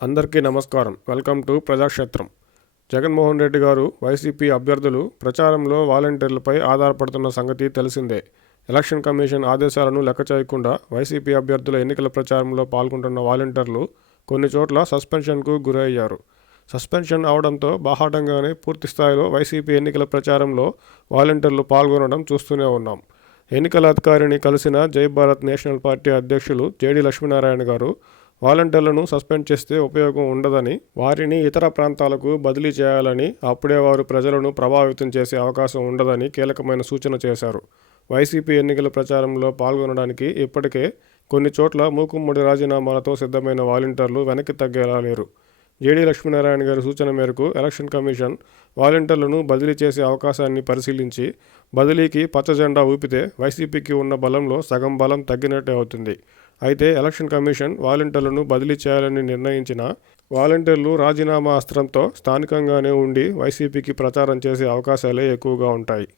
అందరికీ నమస్కారం. Welcome to ప్రజాక్షేత్రం. జగన్మోహన్ రెడ్డి గారు వైసీపీ అభ్యర్థులు ప్రచారంలో వాలంటీర్లపై ఆధారపడుతున్న సంగతి తెలిసిందే. ఎలక్షన్ కమిషన్ ఆదేశాలను లెక్క చేయకుండా వైసీపీ అభ్యర్థుల ఎన్నికల ప్రచారంలో పాల్గొంటున్న వాలంటీర్లు కొన్ని చోట్ల సస్పెన్షన్కు గురయ్యారు. సస్పెన్షన్ అవడంతో బాహాటంగానే పూర్తి స్థాయిలో వైసీపీ ఎన్నికల ప్రచారంలో వాలంటీర్లు పాల్గొనడం చూస్తూనే ఉన్నాం. ఎన్నికల అధికారిని కలిసిన జై భారత్ నేషనల్ పార్టీ అధ్యక్షులు జేడీ లక్ష్మీనారాయణ గారు వాలంటీర్లను సస్పెండ్ చేస్తే ఉపయోగం ఉండదని, వారిని ఇతర ప్రాంతాలకు బదిలీ చేయాలని, అప్పుడే వారు ప్రజలను ప్రభావితం చేసే అవకాశం ఉండదని కీలకమైన సూచన చేశారు. వైసీపీ ఎన్నికల ప్రచారంలో పాల్గొనడానికి ఇప్పటికే కొన్ని చోట్ల మూకుమ్మడి రాజీనామాలతో సిద్ధమైన వాలంటీర్లు వెనక్కి తగ్గేలా లేరు. జేడీ లక్ష్మీనారాయణ గారి సూచన మేరకు ఎలక్షన్ కమిషన్ వాలంటీర్లను బదిలీ చేసే అవకాశాన్ని పరిశీలించి బదిలీకి పచ్చజెండా ఊపితే వైసీపీకి ఉన్న బలంలో సగం బలం తగ్గినట్టే అవుతుంది. అయితే ఎలక్షన్ కమిషన్ వాలంటీర్లను బదిలీ చేయాలని నిర్ణయించిన వాలంటీర్లు రాజీనామా అస్త్రంతో స్థానికంగానే ఉండి వైసీపీకి ప్రచారం చేసే అవకాశాలే ఎక్కువగా ఉంటాయి.